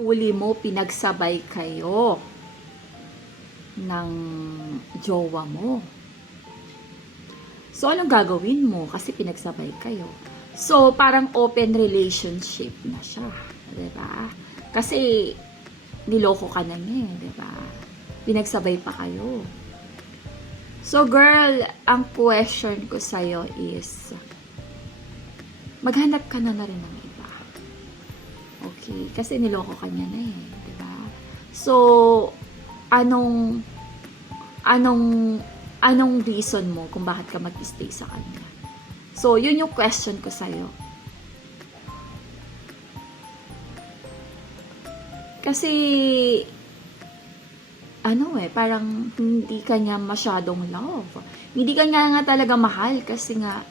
nahuli mo, pinagsabay kayo ng jowa mo. So, anong gagawin mo? Kasi pinagsabay kayo. So, parang open relationship na siya. Diba? Kasi, niloko ka na niya, diba? Pinagsabay pa kayo. So, girl, ang question ko sa'yo is, maghanap ka na rin ng iba. Okay? Kasi niloko ka niya na diba? So, anong reason mo kung bakit ka mag-stay sa kanya? So, yun yung question ko sa'yo. Kasi, parang hindi ka niya masyadong love. Hindi ka niya nga talaga mahal kasi nga,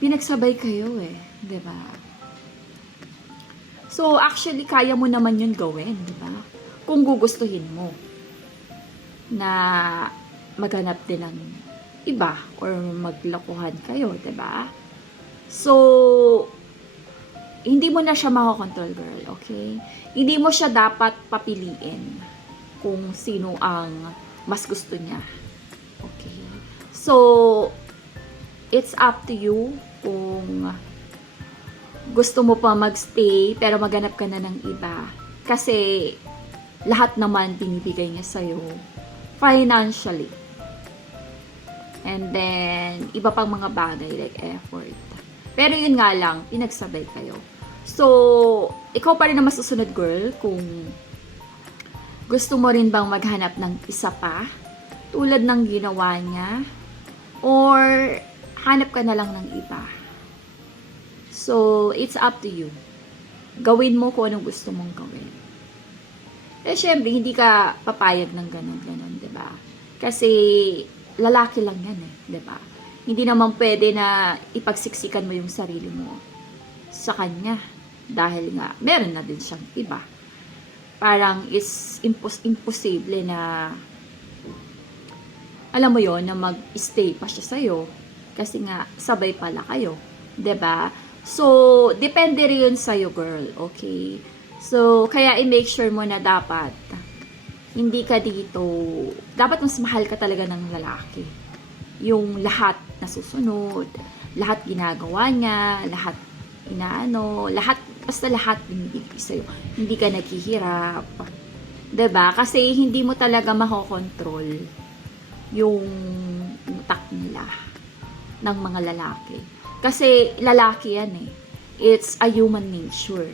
pinagsabay kayo diba? So, actually, kaya mo naman yun gawin, diba? Kung gugustuhin mo na maghanap din ng iba or maglokohan kayo, diba? So, hindi mo na siya makakontrol, girl, okay? Hindi mo siya dapat papiliin kung sino ang mas gusto niya. Okay? So, it's up to you kung gusto mo pa magstay pero maghanap ka na ng iba. Kasi, lahat naman binibigay niya sa'yo financially. And then, iba pang mga bagay like effort. Pero yun nga lang, pinagsabay kayo. So, ikaw pa rin na masusunod, girl, kung gusto mo rin bang maghanap ng isa pa, tulad ng ginawa niya, or hanap ka na lang ng iba. So, it's up to you. Gawin mo kung anong gusto mong gawin. Eh, syempre, hindi ka papayag ng ganun-ganun, diba? Kasi, lalaki lang yan diba? Hindi naman pwede na ipagsiksikan mo yung sarili mo sa kanya. Dahil nga, meron na din siyang iba. Parang, is imposible na, alam mo yon na mag-stay pa siya sa'yo. Kasi nga, sabay pala kayo. Diba? So, depende rin sa'yo, girl. Okay? So, kaya i-make sure mo na dapat hindi ka dito, dapat mas mahal ka talaga ng lalaki. Yung lahat nasusunod, lahat ginagawa niya, lahat basta lahat binibigay sa'yo. Hindi ka naghihirap. Diba? Kasi hindi mo talaga makokontrol yung utak nila ng mga lalaki. Kasi lalaki yan It's a human nature.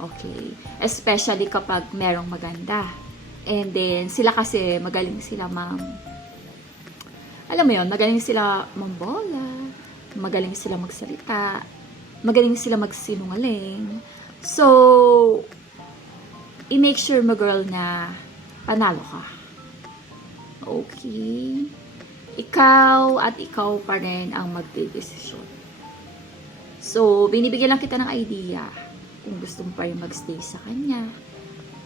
Okay? Especially kapag merong maganda. And then, sila kasi, magaling sila alam mo yun, magaling sila mambola, magaling sila magsalita, magaling sila magsinungaling. So, i-make sure mo, girl, na panalo ka. Okay? Ikaw at ikaw pa rin ang magdedesisyon. So, binibigyan lang kita ng idea kung gusto mo pa rin magstay sa kanya.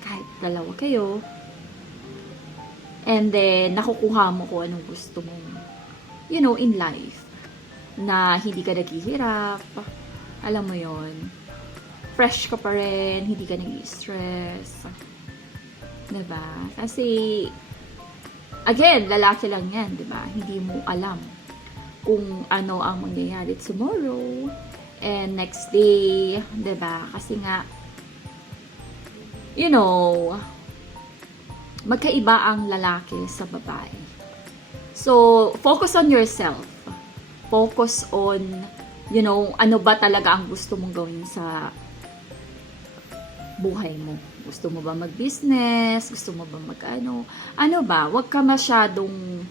Kahit dalawa kayo. And then, nakukuha mo kung anong gusto mo, in life. Na hindi ka naghihirap. Alam mo yon, fresh ka pa rin, hindi ka nag-stress. Diba? Kasi, again, lalaki lang yan, diba? Hindi mo alam kung ano ang mangyayari tomorrow and next day, diba? Kasi nga, magkaiba ang lalaki sa babae. So, focus on yourself. Focus on, ano ba talaga ang gusto mong gawin sa buhay mo. Gusto mo ba mag-business? Gusto mo ba ano ba? Huwag ka masyadong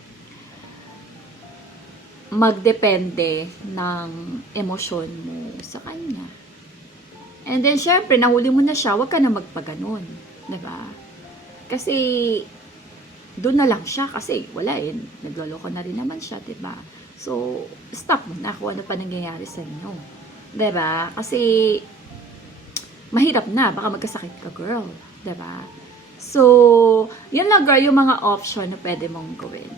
magdepende ng emosyon mo sa kanya. And then, syempre, nahuli mo na siya, huwag ka na magpaganon. Diba? Kasi, doon na lang siya. Kasi, wala nagloloko na rin naman siya, diba? So, stop mo na kung ano pa nangyayari sa inyo. Diba? Kasi, mahirap na. Baka magkasakit ka, girl. Diba? So, yun lang, girl, yung mga option na pwede mong gawin.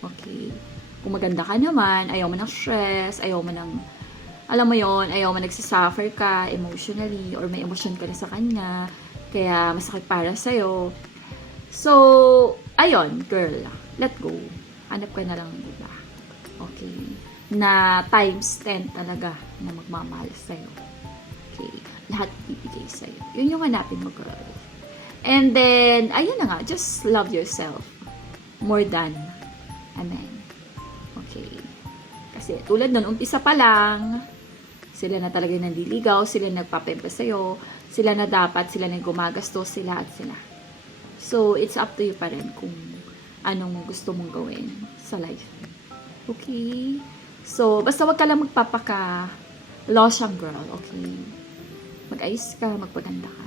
Okay? Kung maganda ka naman, ayaw mo ng stress, ayaw mo ng, alam mo yon, ayaw mo nagsasuffer ka emotionally, or may emotion ka na sa kanya, Kaya masakit para sa'yo. So, ayun, girl, let go. Hanap ka na lang, diba? Okay. Na times 10 talaga na magmamahal sa'yo. Okay. Lahat ibigay sa'yo. Yun yung hanapin mo, girl. And then, ayun na nga, just love yourself. More than a man. Okay. Kasi tulad nun, umpisa pa lang, sila na talaga nandiligaw, sila nagpapempa sa'yo, sila na dapat, sila na gumagasto, sila at sila. So, it's up to you pa rin kung anong gusto mong gawin sa life. Okay? So, basta wag ka lang magpapaka-losyang girl, okay? Mag-ayos ka, magpaganda ka.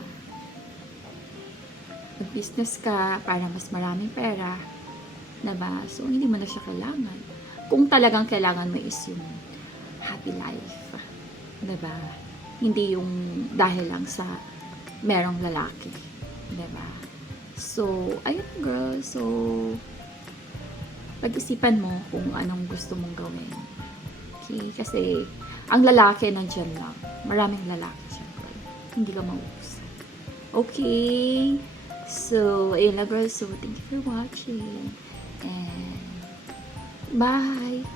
Mag-business ka para mas maraming pera. Diba? So, hindi mo na siya kailangan. Kung talagang kailangan mo is yung happy life. Diba? Hindi yung dahil lang sa merong lalaki. Diba? So, ayun girl. So, pag-isipan mo kung anong gusto mong gawin. Okay? Kasi, ang lalaki nandyan lang. Maraming lalaki dyan, girl. Hindi ka maubos. Okay? So, ayun na girl. So, thank you for watching. And, bye!